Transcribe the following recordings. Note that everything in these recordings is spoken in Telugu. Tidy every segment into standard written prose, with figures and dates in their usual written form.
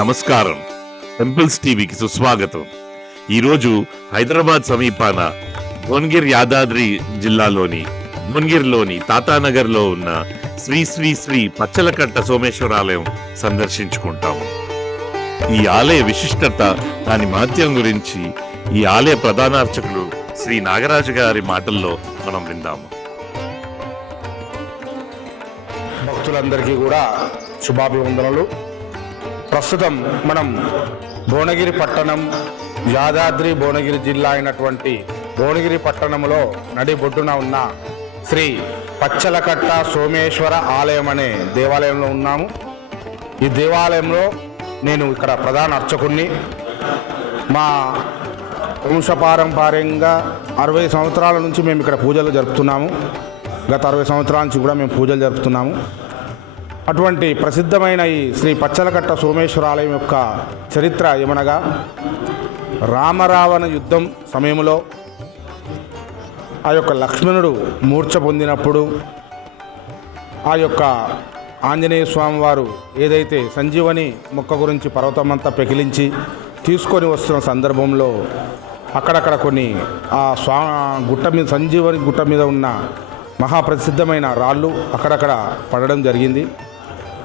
నమస్కారం. టెంపుల్స్ టీవీకి సుస్వాగతం. ఈరోజు హైదరాబాద్ సమీపాన భువనగిరి యాదాద్రి జిల్లాలోని భువనగిరిలోని తాతానగర్లో ఉన్న శ్రీ శ్రీ శ్రీ పచ్చలకట్ట సోమేశ్వరాలయం సందర్శించుకుంటాము. ఈ ఆలయ విశిష్టత, దాని మహత్యం గురించి ఈ ఆలయ ప్రధాన అర్చకులు శ్రీ నాగరాజు గారి మాటల్లో మనం విందాము. భక్తులందరికీ కూడా శుభాభివందనలు. ప్రస్తుతం మనం భువనగిరి పట్టణం, యాదాద్రి భువనగిరి జిల్లా అయినటువంటి భువనగిరి పట్టణంలో నడిబొడ్డున ఉన్న శ్రీ పచ్చలకట్ట సోమేశ్వర ఆలయం అనే దేవాలయంలో ఉన్నాము. ఈ దేవాలయంలో నేను ఇక్కడ ప్రధాన అర్చకుడిని. మా వంశపారంపర్యంగా 60 సంవత్సరాల నుంచి మేము ఇక్కడ పూజలు జరుపుతున్నాము. గత 60 సంవత్సరాల నుంచి కూడా మేము పూజలు జరుపుతున్నాము. అటువంటి ప్రసిద్ధమైన ఈ శ్రీ పచ్చలకట్ట సోమేశ్వర ఆలయం యొక్క చరిత్ర ఏమనగా, రామరావణ యుద్ధం సమయంలో ఆ యొక్క లక్ష్మణుడు మూర్ఛ పొందినప్పుడు ఆ యొక్క ఆంజనేయ స్వామి వారు ఏదైతే సంజీవని మొక్క గురించి పర్వతమంతా పెకిలించి తీసుకొని వస్తున్న సందర్భంలో అక్కడక్కడ కొన్ని ఆ గుట్ట మీద, సంజీవని గుట్ట మీద ఉన్న మహాప్రసిద్ధమైన రాళ్ళు అక్కడక్కడ పడడం జరిగింది.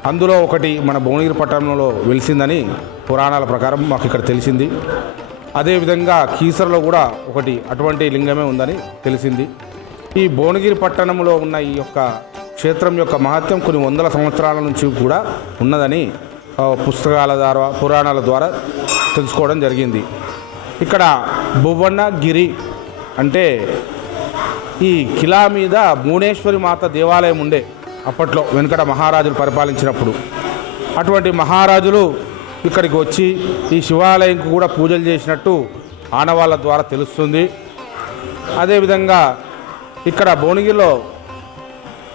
అందులో ఒకటి మన భువనగిరి పట్టణంలో వెలిసిందని పురాణాల ప్రకారం మాకు ఇక్కడ తెలిసింది. అదేవిధంగా కీసరలో కూడా ఒకటి అటువంటి లింగమే ఉందని తెలిసింది. ఈ భువనగిరి పట్టణంలో ఉన్న ఈ యొక్క క్షేత్రం యొక్క మహత్యం కొన్ని వందల సంవత్సరాల నుంచి కూడా ఉన్నదని పుస్తకాల ద్వారా, పురాణాల ద్వారా తెలుసుకోవడం జరిగింది. ఇక్కడ భువనగిరి అంటే ఈ కిలా మీద భువనేశ్వరి మాత దేవాలయం ఉండే అప్పట్లో, వెనుకట మహారాజులు పరిపాలించినప్పుడు. అటువంటి మహారాజులు ఇక్కడికి వచ్చి ఈ శివాలయంకు కూడా పూజలు చేసినట్టు ఆనవాళ్ళ ద్వారా తెలుస్తుంది. అదేవిధంగా ఇక్కడ భువనగిరిలో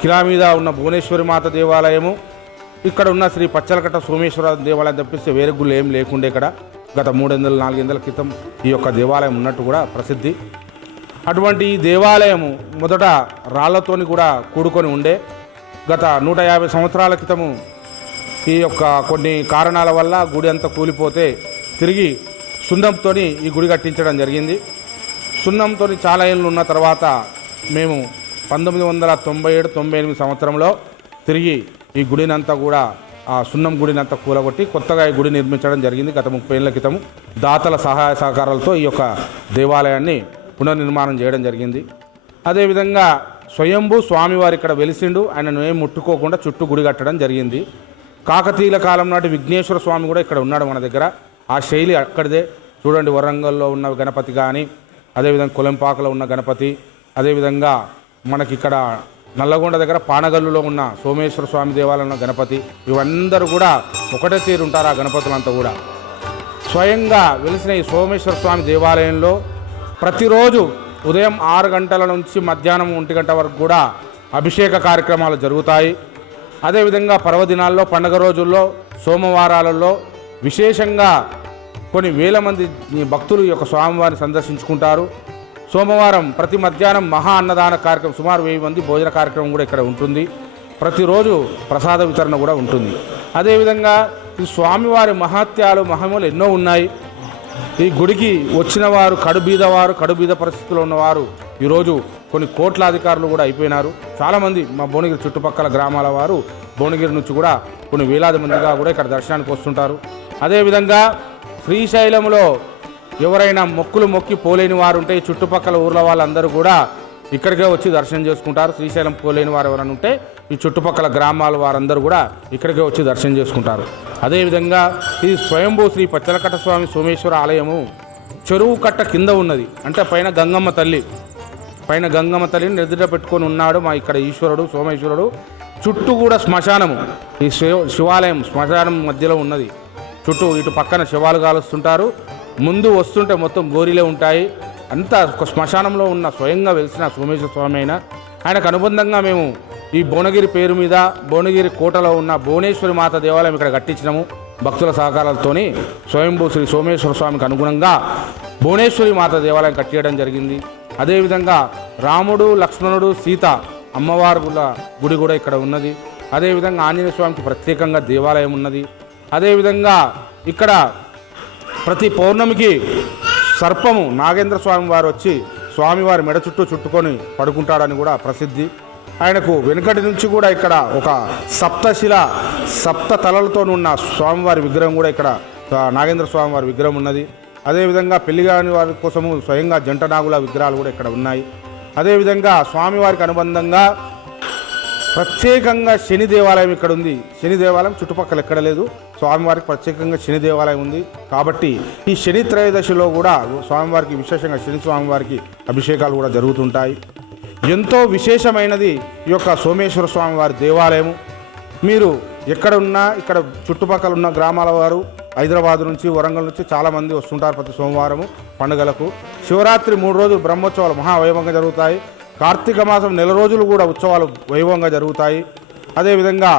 కిలా మీద ఉన్న భువనేశ్వరి మాత దేవాలయము, ఇక్కడ ఉన్న శ్రీ పచ్చలకట్ట సోమేశ్వర దేవాలయం తప్పిస్తే వేరే గుళ్ళు ఏం లేకుండే. ఇక్కడ గత 300-400 క్రితం ఈ యొక్క దేవాలయం ఉన్నట్టు కూడా ప్రసిద్ధి. అటువంటి ఈ దేవాలయము మొదట రాళ్లతోని కూడా కూడుకొని ఉండే. గత 150 సంవత్సరాల క్రితము ఈ యొక్క కొన్ని కారణాల వల్ల గుడి అంతా కూలిపోతే తిరిగి సున్నంతో ఈ గుడి కట్టించడం జరిగింది. సున్నంతో చాలా ఏళ్ళు ఉన్న తర్వాత మేము 1997-98 సంవత్సరంలో తిరిగి ఈ గుడినంతా కూడా, ఆ సున్నం గుడినంతా కూలగొట్టి కొత్తగా ఈ గుడి నిర్మించడం జరిగింది. గత 30 ఏళ్ల క్రితం దాతల సహాయ సహకారాలతో ఈ యొక్క దేవాలయాన్ని పునర్నిర్మాణం చేయడం జరిగింది. అదేవిధంగా స్వయంభూ స్వామివారు ఇక్కడ వెలిసిండు. ఆయనను ఏం ముట్టుకోకుండా చుట్టూ గుడి కట్టడం జరిగింది. కాకతీయుల కాలం నాటి విఘ్నేశ్వర స్వామి కూడా ఇక్కడ ఉన్నాడు మన దగ్గర. ఆ శైలి అక్కడిదే. చూడండి, వరంగల్లో ఉన్న గణపతి కానీ, అదేవిధంగా కొలంపాకలో ఉన్న గణపతి, అదేవిధంగా మనకి ఇక్కడ నల్లగొండ దగ్గర పానగల్లులో ఉన్న సోమేశ్వర స్వామి దేవాలయం ఉన్న గణపతి, ఇవందరూ కూడా ఒకటే తీరు ఉంటారు. ఆ గణపతులంతా కూడా స్వయంగా వెలిసిన ఈ సోమేశ్వర స్వామి దేవాలయంలో ప్రతిరోజు ఉదయం 6 గంటల నుంచి మధ్యాహ్నం 1 గంట వరకు కూడా అభిషేక కార్యక్రమాలు జరుగుతాయి. అదేవిధంగా పర్వదినాల్లో, పండుగ రోజుల్లో, సోమవారాలలో విశేషంగా కొన్ని వేల మంది భక్తులు ఈ యొక్క స్వామివారిని సందర్శించుకుంటారు. సోమవారం ప్రతి మధ్యాహ్నం మహా అన్నదాన కార్యక్రమం, సుమారు 1000 మంది భోజన కార్యక్రమం కూడా ఇక్కడ ఉంటుంది. ప్రతిరోజు ప్రసాద వితరణ కూడా ఉంటుంది. అదేవిధంగా ఈ స్వామివారి మహత్యాలు, మహిమలు ఎన్నో ఉన్నాయి. ఈ గుడికి వచ్చిన వారు కడుబీద పరిస్థితుల్లో ఉన్నవారు ఈరోజు కొన్ని కోట్ల అధికారులు కూడా అయిపోయినారు. చాలామంది మా భువనగిరి చుట్టుపక్కల గ్రామాల వారు భువనగిరి నుంచి కూడా కొన్ని వేలాది మందిగా కూడా ఇక్కడ దర్శనానికి వస్తుంటారు. అదేవిధంగా శ్రీశైలంలో ఎవరైనా మొక్కులు మొక్కి పోలేని వారు ఉంటే ఈ చుట్టుపక్కల ఊర్ల వాళ్ళందరూ కూడా ఇక్కడికే వచ్చి దర్శనం చేసుకుంటారు. శ్రీశైలం పోలేని వారు ఎవరైనా ఉంటే ఈ చుట్టుపక్కల గ్రామాల వారందరూ కూడా ఇక్కడికే వచ్చి దర్శనం చేసుకుంటారు. అదేవిధంగా ఈ స్వయంభూ శ్రీ పచ్చలకట్ట స్వామి సోమేశ్వర ఆలయము చెరువు కట్ట కింద ఉన్నది. అంటే పైన గంగమ్మ తల్లిని ఎదుట పెట్టుకొని ఉన్నాడు మా ఇక్కడ ఈశ్వరుడు సోమేశ్వరుడు. చుట్టూ కూడా శ్మశానము, ఈ శివాలయం శ్మశానం మధ్యలో ఉన్నది. చుట్టూ ఇటు పక్కన శవాలు కాలుస్తుంటారు. ముందు వస్తుంటే మొత్తం గోరీలే ఉంటాయి. అంతా ఒక శ్మశానంలో ఉన్న స్వయంగా వెలిసిన సోమేశ్వర స్వామి అయినా ఆయనకు అనుబంధంగా మేము ఈ భువనగిరి పేరు మీద భువనగిరి కోటలో ఉన్న భువనేశ్వరి మాత దేవాలయం ఇక్కడ కట్టించినాము. భక్తుల సహకారాలతోని స్వయంభూ శ్రీ సోమేశ్వర స్వామికి అనుగుణంగా భువనేశ్వరి మాత దేవాలయం కట్టియడం జరిగింది. అదేవిధంగా రాముడు, లక్ష్మణుడు, సీత అమ్మవారుల గుడి కూడా ఇక్కడ ఉన్నది. అదేవిధంగా ఆంజనేయ స్వామికి ప్రత్యేకంగా దేవాలయం ఉన్నది. అదేవిధంగా ఇక్కడ ప్రతి పౌర్ణమికి సర్పము నాగేంద్ర స్వామి వారు వచ్చి స్వామివారి మెడ చుట్టూ చుట్టుకొని పడుకుంటాడని కూడా ప్రసిద్ధి. ఆయనకు వెనుకటి నుంచి కూడా ఇక్కడ ఒక సప్త తలలతో ఉన్న స్వామివారి విగ్రహం కూడా ఇక్కడ నాగేంద్ర స్వామివారి విగ్రహం ఉన్నది. అదేవిధంగా పెళ్లి కాని వారి కోసము స్వయంగా జంట నాగుల విగ్రహాలు కూడా ఇక్కడ ఉన్నాయి. అదేవిధంగా స్వామివారికి అనుబంధంగా ప్రత్యేకంగా శని దేవాలయం ఇక్కడ ఉంది. శని దేవాలయం చుట్టుపక్కల ఎక్కడ లేదు. స్వామివారికి ప్రత్యేకంగా శని దేవాలయం ఉంది. కాబట్టి ఈ శని త్రయోదశిలో కూడా స్వామివారికి విశేషంగా శని స్వామివారికి అభిషేకాలు కూడా జరుగుతుంటాయి. ఎంతో విశేషమైనది ఈ యొక్క సోమేశ్వర స్వామివారి దేవాలయము. మీరు ఎక్కడ ఉన్నా ఇక్కడ చుట్టుపక్కల ఉన్న గ్రామాల వారు హైదరాబాద్ నుంచి వరంగల్ నుంచి చాలామంది వస్తుంటారు ప్రతి సోమవారము పండుగలకు. శివరాత్రి 3 రోజులు బ్రహ్మోత్సవాలు మహావైభవంగా జరుగుతాయి. కార్తీక మాసం 4 రోజులు కూడా ఉత్సవాలు వైభవంగా జరుగుతాయి. అదేవిధంగా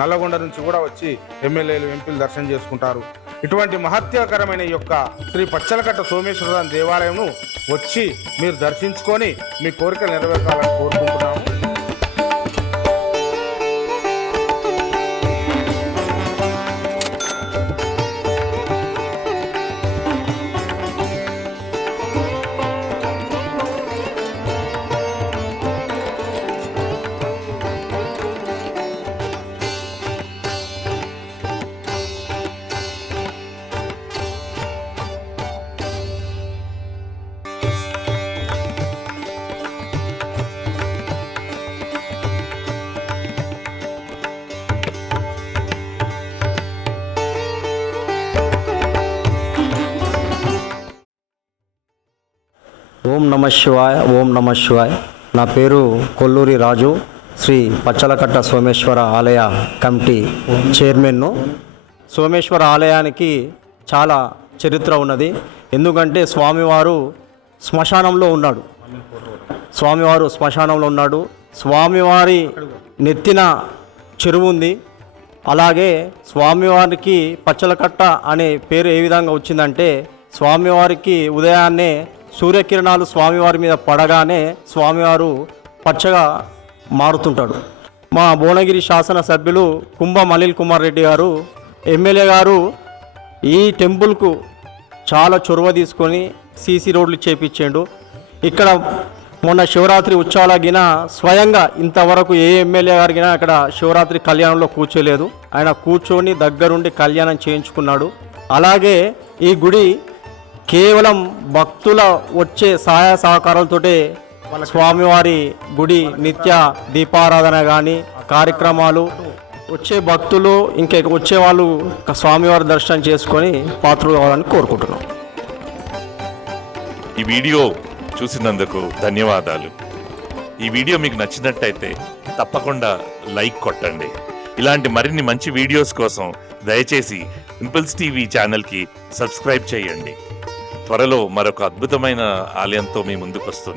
నల్లగొండ నుంచి కూడా వచ్చి ఎమ్మెల్యేలు ఎంపీలు దర్శనం చేసుకుంటారు. ఇటువంటి మహత్యకరమైన ఈ యొక్క శ్రీ పచ్చలకట్ట సోమేశ్వర దేవాలయంను వచ్చి మీరు దర్శించుకొని మీ కోరికలు నెరవేర్చాలని కోరుకుంటున్నాము. ఓం నమ శివాయ. ఓం నమ శివాయ. నా పేరు కొల్లూరి రాజు, శ్రీ పచ్చలకట్ట సోమేశ్వర ఆలయ కమిటీ చైర్మన్ను. సోమేశ్వర ఆలయానికి చాలా చరిత్ర ఉన్నది. ఎందుకంటే స్వామివారు శ్మశానంలో ఉన్నాడు. స్వామివారి నెత్తిన చెరువు ఉంది. అలాగే స్వామివారికి పచ్చలకట్ట అనే పేరు ఏ విధంగా వచ్చిందంటే, స్వామివారికి ఉదయాన్నే సూర్యకిరణాలు స్వామివారి మీద పడగానే స్వామివారు పచ్చగా మారుతుంటాడు. మా భువనగిరి శాసనసభ్యులు కుంభం అనిల్ కుమార్ రెడ్డి గారు, ఎమ్మెల్యే గారు ఈ టెంపుల్కు చాలా చొరవ తీసుకొని సీసీ రోడ్లు చేపించాడు. ఇక్కడ మొన్న శివరాత్రి ఉత్సవాలగిన స్వయంగా ఇంతవరకు ఏ ఎమ్మెల్యే గారిగినా ఇక్కడ శివరాత్రి కళ్యాణంలో కూర్చోలేదు. ఆయన కూర్చొని దగ్గరుండి కళ్యాణం చేయించుకున్నాడు. అలాగే ఈ గుడి కేవలం భక్తుల వచ్చే సహాయ సహకారాలతోటే స్వామివారి గుడి నిత్య దీపారాధన కానీ కార్యక్రమాలు వచ్చే భక్తులు ఇంకా వచ్చే వాళ్ళు స్వామివారి దర్శనం చేసుకొని పాత్రలు కావాలని కోరుకుంటున్నాం. ఈ వీడియో చూసినందుకు ధన్యవాదాలు. ఈ వీడియో మీకు నచ్చినట్టయితే తప్పకుండా లైక్ కొట్టండి. ఇలాంటి మరిన్ని మంచి వీడియోస్ కోసం దయచేసి ఇంపల్స్ టీవీ ఛానల్కి సబ్స్క్రైబ్ చేయండి. త్వరలో మరొక అద్భుతమైన ఆలయంతో మీ ముందుకు వస్తుంది.